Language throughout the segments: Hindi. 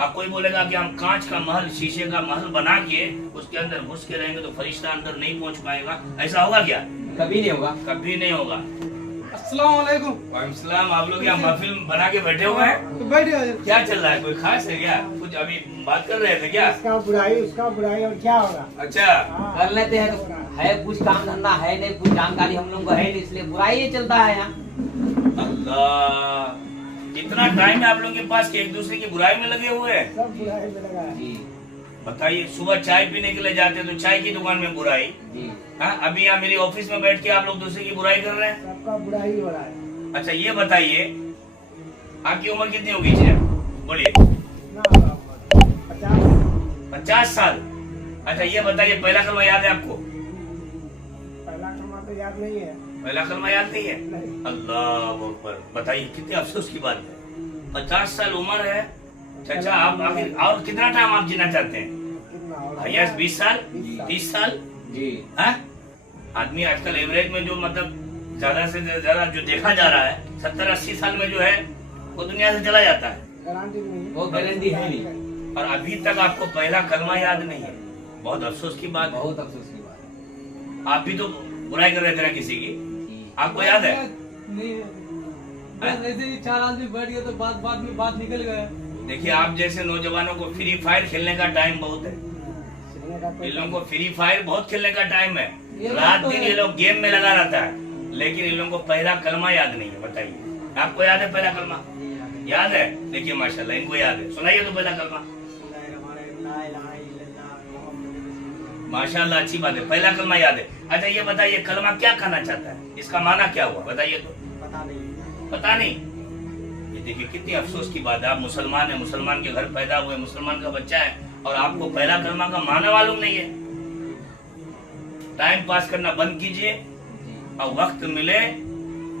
आप कोई बोलेगा कि हम कांच का महल, शीशे का महल बना के उसके अंदर घुस के रहेंगे तो फरिश्ता अंदर नहीं पहुंच पाएगा, ऐसा होगा क्या? कभी नहीं होगा। कभी नहीं होगा। अस्सलाम वालेकुम। वालेकुम सलाम। आप लोग यहाँ महफिल बना के बैठे हुए हैं, तो बैठिए। क्या चल रहा है? कोई खास है क्या? कुछ अभी बात कर रहे थे क्या? उसका बुराई और क्या होगा। अच्छा, कर लेते हैं तो है, कुछ काम धंधा है नहीं, कुछ जानकारी हम लोग को है नहीं, इसलिए बुराई ही चलता है यहाँ। अल्लाह, इतना टाइम है आप लोगों के पास कि एक दूसरे की बुराई में लगे हुए हैं। सब बुराई में लगा है। जी बताइए, सुबह चाय पीने के लिए जाते हैं तो चाय की दुकान में बुराई। जी। हाँ, अभी यहाँ मेरी ऑफिस में बैठ के आप लोग दूसरे की बुराई कर रहे हैं। सबका बुराई हो रहा है। अच्छा, ये बताइए आपकी उम्र कितनी होगी जी? बोलिए। ना 50। 50 साल। अच्छा, ये बताइए पहला कलमा याद है आपको? पहला कलमा तो याद नहीं है। पहला कलमा याद नहीं है? नहीं। अल्लाह अकबर। बताइए कितने अफसोस की बात है। 50 साल उम्र है। चाचा, आप आखिर और कितना टाइम आप जीना चाहते हैं? कितना और? भैया 20 साल, 30 साल? जी। हाँ? आदमी आजकल एवरेज में जो मतलब ज्यादा से ज्यादा जो देखा जा रहा है 70-80 साल में जो है वो दुनिया से चला जाता है। गारंटी नहीं। वो गारंटी है नहीं। और अभी तक आपको पहला कलमा याद नहीं है। बहुत अफसोस की बात है। बहुत अफसोस की बात है। आप भी तो बुराई कर रहे थे ना किसी की, आपको याद है? नहीं है। बस ऐसे ही चार आदमी बैठ गए तो बात में बात निकल गया। देखिए, आप जैसे नौजवानों को फ्री फायर खेलने का टाइम बहुत है। सुनने का कोई इन लोगों को फ्री फायर बहुत खेलने का टाइम है। ये रात बात तो दिन है। ये लोग गेम में लगा रहता है, लेकिन इन लोगों को पहला कलमा याद नहीं है। बताइए, आपको याद है पहला कलमा? याद है? देखिए माशाल्लाह, इनको याद है। सुनाइए तो पहला कलमा। माशाल्लाह, अच्छी बात है, पहला कलमा याद है। अच्छा, ये बताइए कलमा क्या कहना चाहता है? इसका माना क्या हुआ? बताइए तो। पता नहीं। पता नहीं। ये देखिए कितनी अफसोस की बात है। आप मुसलमान है, मुसलमान के घर पैदा हुए, मुसलमान का बच्चा है, और आपको पहला कलमा का माना मालूम नहीं है। टाइम पास करना बंद कीजिए और वक्त मिले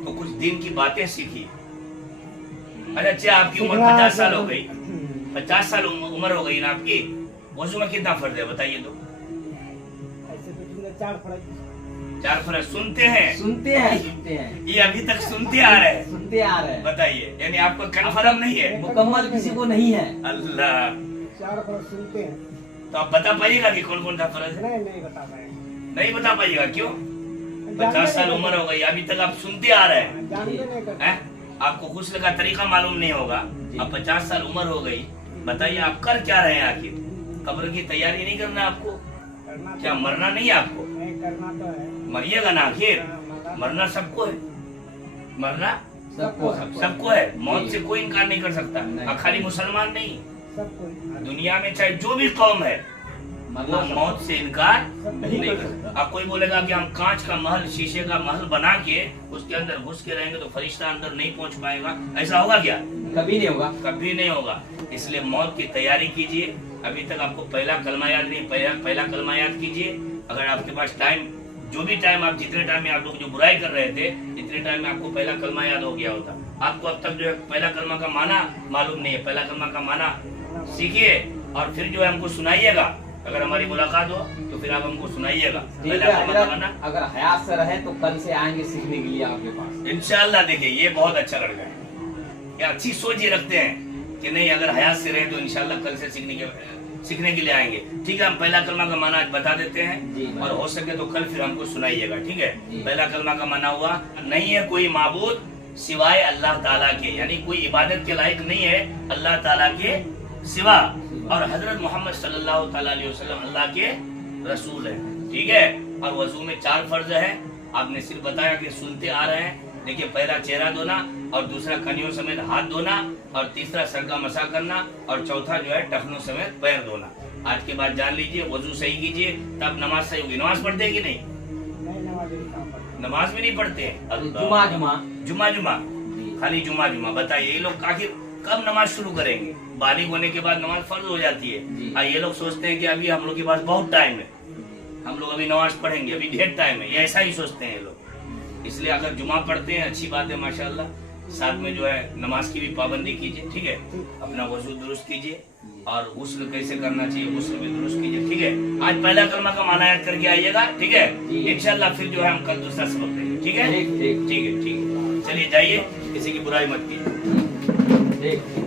तो कुछ दिन की बातें सीखिए। अच्छा, आपकी उम्र 50 साल हो गई, 50 साल उम्र हो गई ना आपकी। वजू में कितना फर्ज है बताइए तो? ऐसे तो इसमें 4 फर्क। 4 फर्ज। सुनते हैं? सुनते हैं। ये अभी तक सुनते आ रहे हैं। सुनते आ रहे हैं। बताइए, यानी आपको कन्फर्म नहीं है? मुकम्मल किसी को नहीं है। अल्लाह, 4 फर्क सुनते हैं। तो आप बता पाइएगा कि कौन कौन सा फर्ज है? नहीं बता पाएंगे। नहीं बता पाइएगा, क्यों? 50 साल उम्र हो गई, अभी तक आप सुनते आ रहे हैं। जानते नहीं करते। हैं? आपको गुस्ल का तरीका मालूम नहीं होगा। अब 50 साल उम्र हो गई, बताइए आप कर क्या रहे हैं आखिर? कब्र की तैयारी नहीं करना आपको? करना क्या तो मरना नहीं है आपको? नहीं, करना तो है। मरिएगा ना आखिर। मरना सबको है, मरना सबको सबको है। मौत से कोई इनकार नहीं कर सकता। नहीं। और खाली मुसलमान नहीं, सब दुनिया में चाहे जो भी कौम है वो मौत से इनकार नहीं नहीं कर सकता। अब कोई बोलेगा कि हम कांच का महल, शीशे का महल बना के उसके अंदर घुस के रहेंगे तो फरिश्ता अंदर नहीं पहुंच पाएगा, ऐसा होगा क्या? कभी नहीं होगा। कभी नहीं होगा। इसलिए मौत की तैयारी कीजिए। अभी तक आपको पहला कलमा याद नहीं, पहला कलमा याद कीजिए। अगर आपके पास टाइम, जो भी टाइम आप, जितने टाइम में आप लोग जो बुराई कर रहे थे, इतने टाइम में आपको पहला कलमा याद हो गया होता। आपको अब तक जो है पहला कलमा का माना मालूम नहीं है। पहला कलमा का माना सीखिए और फिर जो है हमको सुनाइएगा। अगर हमारी मुलाकात हो तो फिर आप हमको सुनाइएगा ठीक पहला है। कलमा का माना। अगर हयात से रहे तो कल से आएंगे सीखने के लिए आपके पास, इंशाअल्लाह। देखिए, ये बहुत अच्छा लड़का है, ये अच्छी सोच ये रखते हैं कि नहीं, अगर हयात से रहे तो इंशाअल्लाह कल से सीखने के लिए आएंगे। ठीक है, हम पहला कलमा का माना आज बता देते हैं और हो सके तो कल फिर हमको सुनाइएगा। ठीक है? पहला कलमा का माना हुआ, नहीं है कोई माबूद सिवाय अल्लाह ताला के, यानी कोई इबादत के लायक नहीं है अल्लाह ताला के सिवा, और हजरत मोहम्मद सल्लल्लाहु ताला अलैहि वसल्लम अल्लाह के रसूल है। ठीक है? और वजू में 4 फर्ज है। आपने सिर्फ बताया कि सुनते आ रहे हैं। देखिए, पहला चेहरा धोना, और दूसरा कनियों समेत हाथ धोना, और तीसरा सर का मसा करना, और चौथा जो है टखनों समेत पैर धोना। आज के बाद जान लीजिए, वजू सही कीजिए, तब नमाज सही होगी। नमाज पढ़ते हैं कि नहीं? नहीं, नमाज भी नहीं पढ़ते हैं। जुमा जुमा जुमा जुमा, खाली जुमा जुमा। बताइए, ये लोग आखिर कब नमाज शुरू करेंगे? बालिग होने के बाद नमाज फर्ज हो जाती है। और ये लोग सोचते हैं कि अभी हम लोग के पास बहुत टाइम है, हम लोग अभी नमाज पढ़ेंगे, अभी ढेर टाइम है। ये ऐसा ही सोचते हैं ये लोग। इसलिए अगर जुमा पढ़ते हैं अच्छी बात है माशाल्लाह। साथ में जो है नमाज की भी पाबंदी कीजिए। ठीक है? अपना वजू दुरुस्त कीजिए और गुस्ल कैसे करना चाहिए गुस्ल भी दुरुस्त कीजिए। ठीक है? आज पहला कलमा का माना याद करके आइएगा। ठीक है? इंशाल्लाह फिर जो है हम कल दूसरा सबक देंगे। ठीक है? ठीक है, ठीक है। चलिए जाइए, किसी की बुराई मत कीजिए। ठीक।